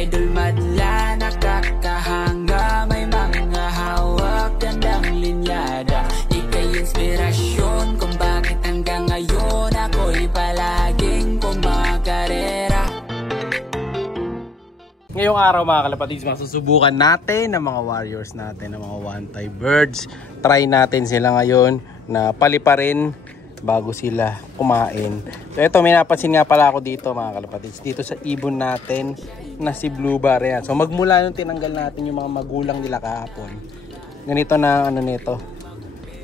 idol madla, nakakahanga, may mga hawak, gandang linyada. Ika'y inspirasyon kung bakit hanggang ngayon ako'y palaging kumakarera. Ngayong araw mga kalapatids, masusubukan natin ng mga warriors natin, ng mga one-tie birds. Try natin sila ngayon na paliparin bago sila kumain. So ito, may napansin nga pala ako dito mga kalapatids, dito sa ibon natin na si Blue Bar yan. So magmula nung tinanggal natin yung mga magulang nila kahapon, ganito na ano nito,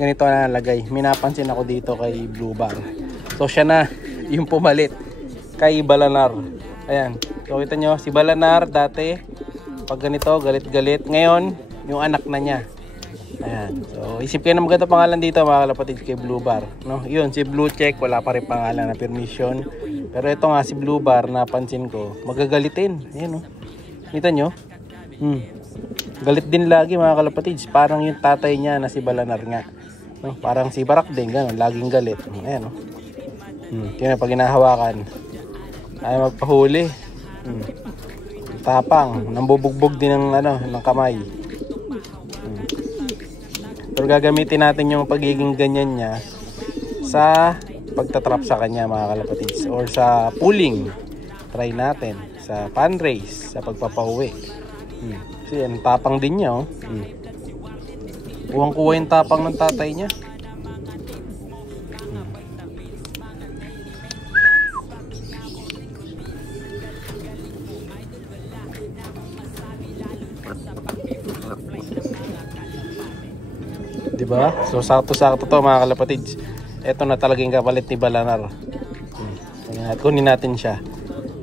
ganito na nalagay. May napansin ako dito kay Blue Bar. So siya na yung pumalit kay Balanar. Ayan, so kita nyo, si Balanar dati pag ganito, galit-galit. Ngayon, yung anak na niya. Ayan, so isip kayo na maganda pangalan dito mga kalapatids kay Blue Bar, no? Yun, si Blue Check, wala pa rin pangalan na permission. Pero ito nga si Blue Bar, napansin ko, magagalitin. Ayan, no? Kita nyo? Galit din lagi mga kalapatids. Parang yung tatay niya na si Balanar nga, no? Parang si Barak din, gano'n, laging galit. Ayan, no? Kaya pag hinahawakan ay magpahuli. Tapang, nambubugbog din ng, ng kamay. Pero gagamitin natin yung pagiging ganyan niya sa pagtatrap sa kanya mga kalapatids, or sa pulling. Try natin sa pan race, sa pagpapauwi. Kasi yan, tapang din niya, oh. Kuwang-kuwa yung tapang ng tatay niya. Diba? So sakto-sakto to mga kalapatids. Ito na talagang kapalit ni Balanar. Kunin natin siya,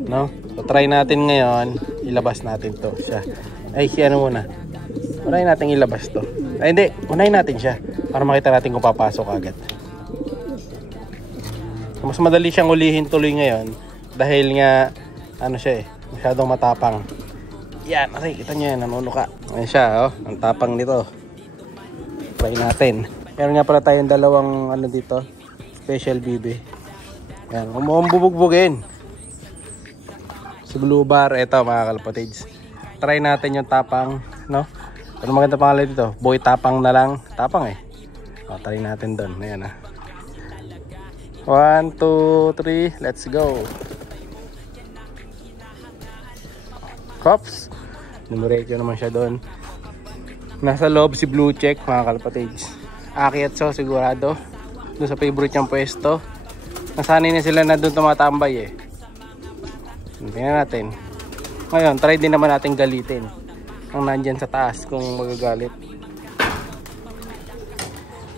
no? So try natin ngayon, ilabas natin to siya. Ay, si ano muna. Unahin natin ilabas to. Ay hindi, unahin natin siya para makita natin kung papasok agad. Mas madali siyang ulihin tuloy ngayon dahil nga ano siya masyadong matapang. Yan, okay, kita nyo yan, nanunuka. Ayan siya, oh, ang tapang nito. Try natin. Meron nga pala tayong dalawang dito, special bibi. Ayan, bubugbugin. Si Blue Bar, eto mga kalapatids. Try natin yung tapang, no? Ano maganda pangalan dito? Boy tapang na lang. Tapang eh. O, try natin doon. Ayan ah. 1, 2, 3, let's go. Cops. Numeretyo naman siya doon. Nasa loob si Blue Check mga kalapatids. Aakyat so sigurado doon sa favorite niyang pwesto. Nasanay na sila na doon tumatambay eh. Tingnan natin. Ngayon, try din naman natin galitin ang nandyan sa taas kung magagalit.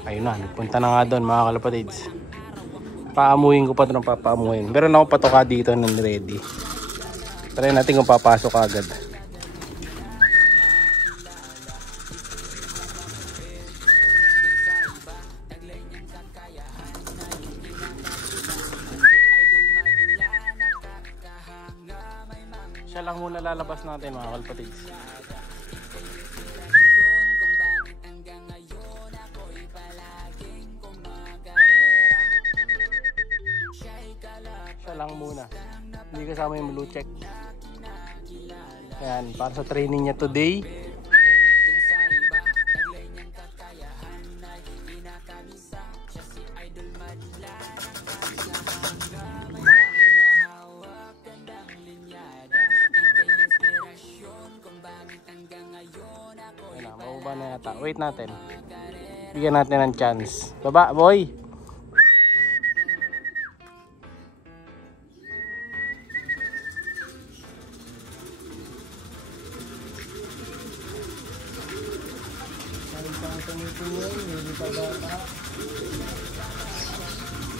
Ayun na, nagpunta na nga doon mga kalapatids. Paamuhin ko pa doon, papaamuhin. Meron ako patoka dito na ready. Try natin kung papasok agad. Siya lang muna lalabas natin mga kalapatids. Siya lang muna. Hindi kasama yung Blue Check. Ayan, para sa training niya today. Mababa na yata. Wait natin. Bigyan natin ng chance. Baba, boy!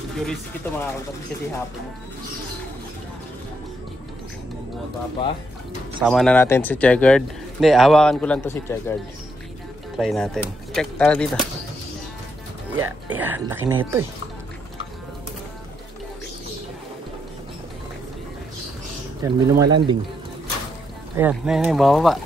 Medyo risky ito mga kalapatids kasi hapon. Bumababa. Sama na natin si Checkered. Hindi, hawakan ko lang to si Checkered. Try natin. Check, tara dito. Yeah, laki na ito eh. Yan, may lumalanding. Ayan, bababa.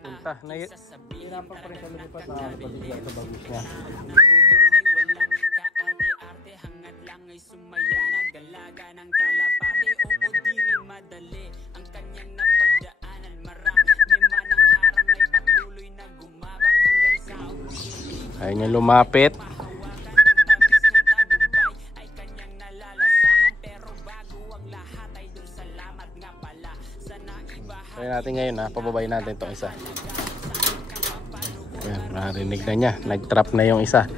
Punta, nahirapan pa rin sa lumipat na kapatid sa bagus niya. Ayaw niya lumapit. Try natin ngayon ha, pababayin natin itong isa. Ayan, narinig na niya. Nag-trap na yung isa.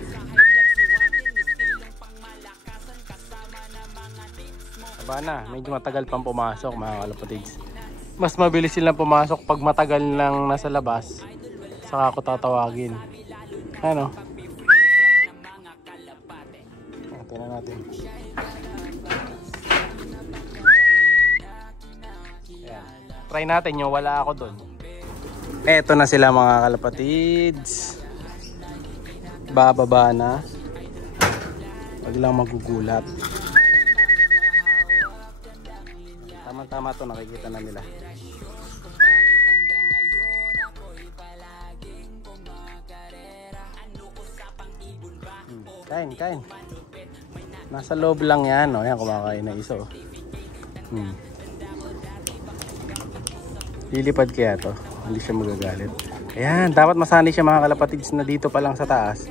Aba na, medyo matagal pang pumasok mga kalapatids. Mas mabilis silang pumasok pag matagal lang nasa labas. Saka ako tatawagin. Ano? Tingnan natin. Ayan. Try natin yung wala ako doon. Eto na sila mga kalapatids. Bababa na. Wag lang magugulat. Tama-tama to, nakikita na nila. Kain. Nasa loob lang yan. O, yan, kumakain na isa. Lilipad kaya to. Hindi siya magagalit. Ayan, dapat masanay siya mga kalapatids na dito pa lang sa taas.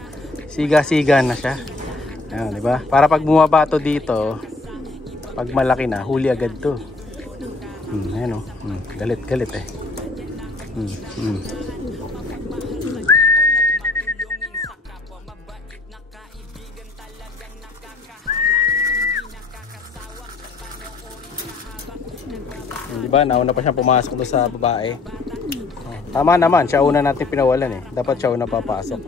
Siga-siga na siya. Ayan, diba? Para pag bumaba to dito, pag malaki na, huli agad to. Ayan o. Galit eh. Diba? Nauna pa siyang pumasok doon sa babae. Tama naman, siya una natin pinawalan eh. Dapat siya una papasok.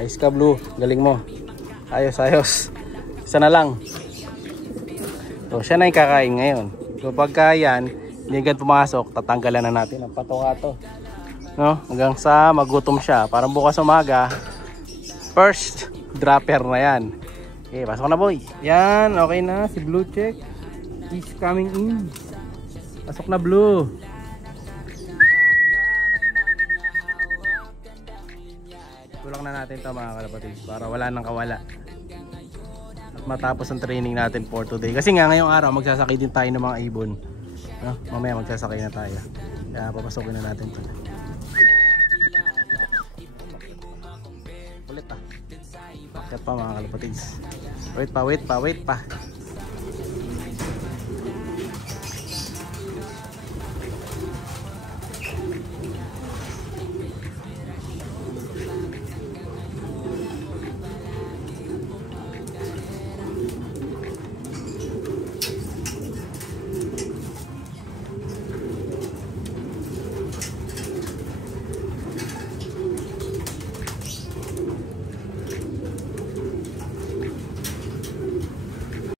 Ayos ka, Blue. Galing mo. Ayos. Isa na lang. So, siya na yung kakain ngayon. So, pagka yan, hindi agad pumasok, tatanggalan na natin ang pato-kato. No? Hanggang sa magutom siya. Parang bukas umaga, first dropper na yan. Okay, pasok na boy. Yan, okay na. Si Blue check is coming in. Pasok na Blue. Tulak na natin ito mga kalapatids para wala nang kawala. At matapos ang training natin for today. Kasi nga ngayong araw magsasakay din tayo ng mga ibon. No? Mamaya magsasakay na tayo. Kaya papasokin na natin ito. Ulit ah. Bakit pa mga kalapatids. Wait pa.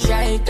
Siya'y